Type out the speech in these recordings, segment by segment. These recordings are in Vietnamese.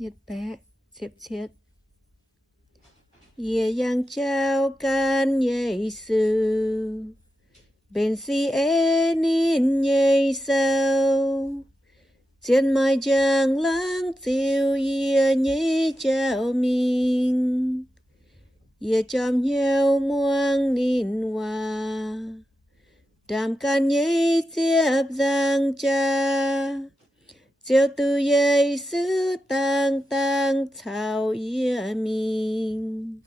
Nhiệt bé, chết chết. Ye yang chào can Giêsu, bên si e nín Giêsu, trên mai giang láng tiêu ye nhĩ chào mình, ye chom nhau muang nín hoa, đam can nhĩ tiếp giang cha. Chiều từ Giêsu tăng tăng chào ye mình,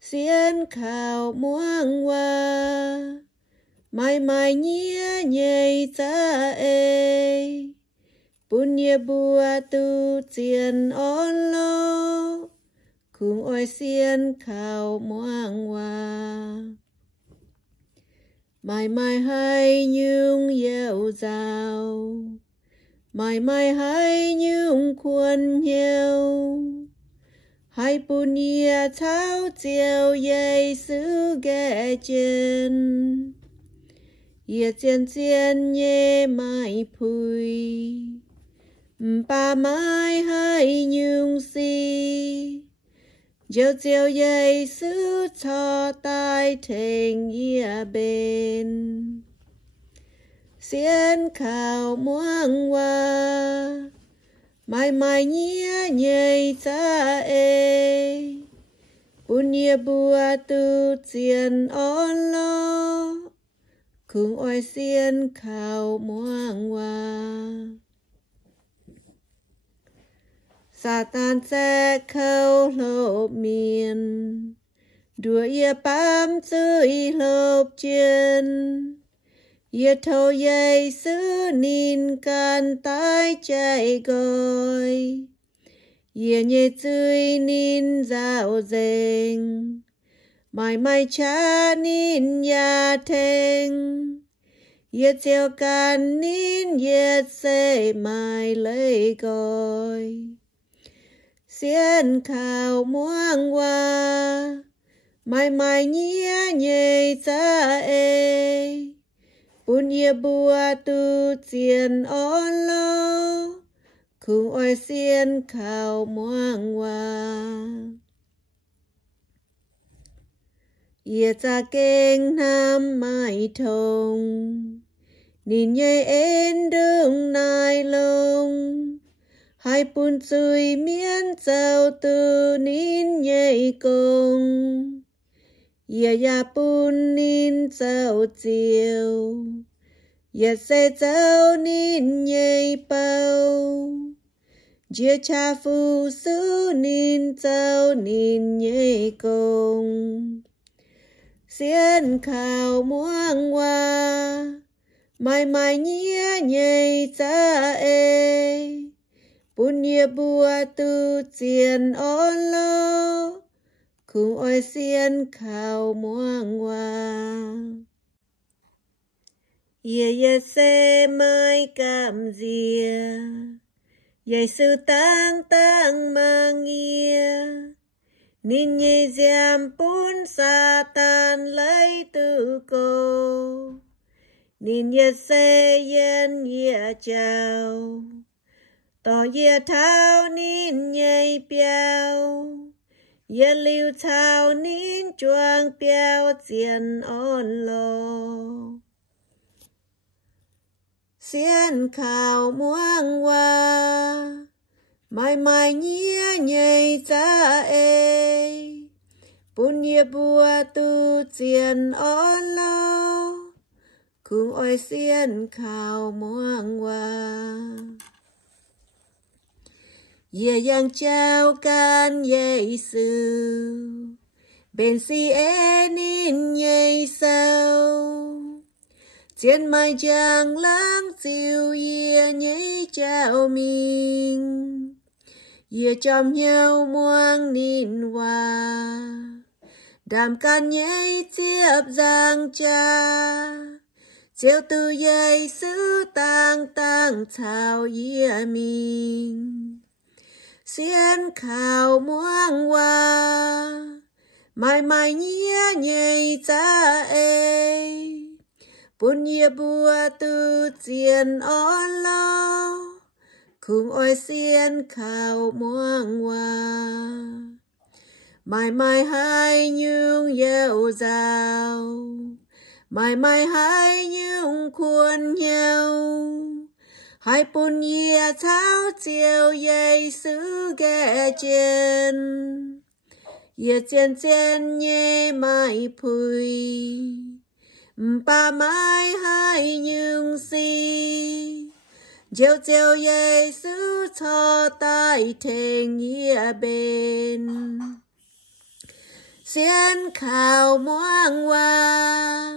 xiên khảo muang hoa, mai mai nhia nhảy ta e, bún ye bùa tu tiền on lo, cùng oi xiên khảo muang hoa, mai mai hay nhung yeu giàu. Mai mai hai nhung khuôn nhau, hai bùn ye tháo chiều Giêsu ghé chân, ye chân chân ye mai pui, ba mai hai nhung si, chiều chiều Giêsu cho tai thành ye bên. Xiên khảo muang hoa, mai mai nhia nhảy ta e, bún ye bùa tu tiền on lo, cùng oi xiên khảo muang hoa. Satan sẽ khâu lộp miền, đùa ye bám dưới lộp chân. Ye thâu Giêsu nín can tai chạy gọi, ye nhẹ tươi nín dạo dành, mai mai cha nín ya thèn, ye chiều can nín ye sẽ mai lấy gọi, xiên khảo muang hoa, mai mai nhia nhảy ta e. Bún ye bùa tu tiền on lo, cùng oi xiên khảo muang hoa. Ye ta kênh nam mai thông, nín ye en đường nai lông, hai bún chui miên giàu từ nín ye công. Ye ya bún nín giàu chiều, ye sẽ giàu nín ye bao, ye cha phu sư nín giàu nín ye công. Xiên khảo muang hoa, mai mai nhia nhảy ta e, bún ye bùa tu tiền on lo, cùng oi xiên khảo muang hoa. Ye sẽ mai cảm dìa, Giêsu tăng tăng mang ye, nín ye giam bún Satan lấy tự cô, nín ye sẽ yên ye chào, tỏ ye thao nín ye piao, ye liu thao nín chuang piao tiền on lo. Xiên khảo muang hoa, mai mai nhia nhảy ta e, bún ye bùa tu tiền on lo, cùng oi xiên khảo muang hoa. Ye yang chào can Giêsu, bên si e nín Giêsu, trên mai giang láng tiêu ye nhảy chào mình, ye chom nhau muang nín hoa, đam can nhảy tiếp giang cha, chiều từ Giêsu tăng tăng chào ye mình, xiên khảo muang hoa, mai mai nhia nhảy ta e, bún ye bùa tu tiền on lo, cùng ôi xiên khảo muang hoa mai mai hai nhung yêu giàu mai mai hai nhung khuôn nhau hai bún ye tháo chiều ye sứ ghé trên ye trên trên ye mai pui ba mai hai nhung si chiều chiều ye sứ cho tai thềng ye bên xiên khảo muang hoa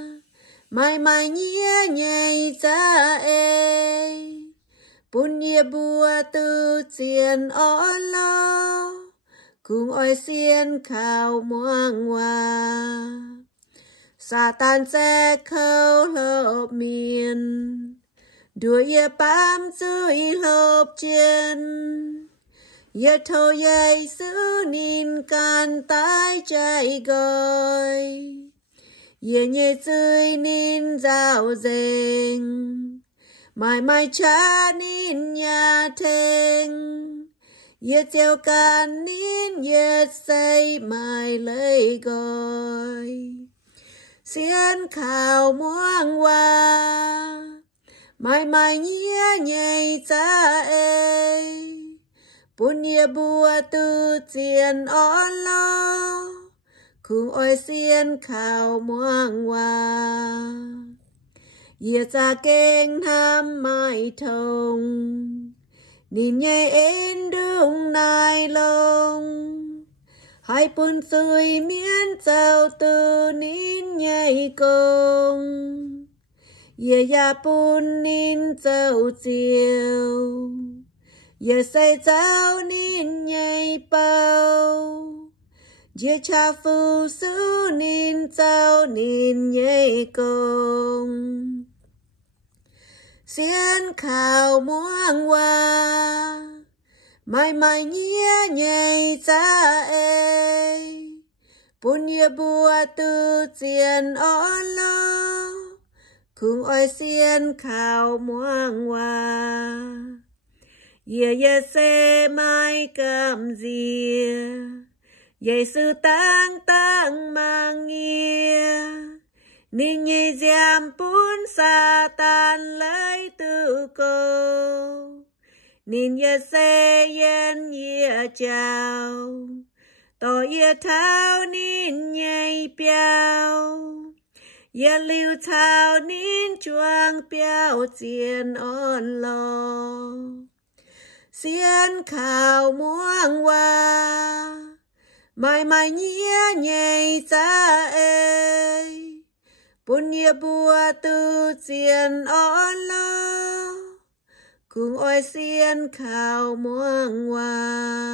mai mai nhía nhảy ra ê bún ye bùa tư chiên ó lo cùng ôi xiên khảo muang hoa sa tan sẽ khâu lộp miền đuổi ye bám dưới lộp trên ye thâu ye sứ nín can tái chạy gọi ye nhẹ dưới nín dạo dền mai mai cha nín nhà thênh ye treo can nín ye say mai lấy gọi xiên khảo muang hoa mai mai nhía nhảy ra ê bún ye bùa tư chiên ó lo cùng ôi xiên khảo muang hoa ye cha kênh tham mai thông nín nhảy ên đường nai lông hai bún xuôi miên giàu từ nín nhảy công ye ya bún nín giàu chiều ye say giàu nín nhảy bao ye cha phu sư nín giàu nín nhảy công xiên khảo muang hoa mai mai nhía nhảy ra ê bún ye bùa tư chiên ó lo cùng ôi xiên khảo muang hoa ye se mai cầm dìa ye sư tăng tăng mang nghe nín nhị giam bún sa tan lấy tự cô nín ye se yen ye chào tỏ ye thao nín nhảy piao ye liu thao nín chuang piao chiên on lo xiên khảo muang hoa mai mai nhía nhảy ra ê bún ye bùa tư chiên ó lo cùng ôi xiên khảo muang hoa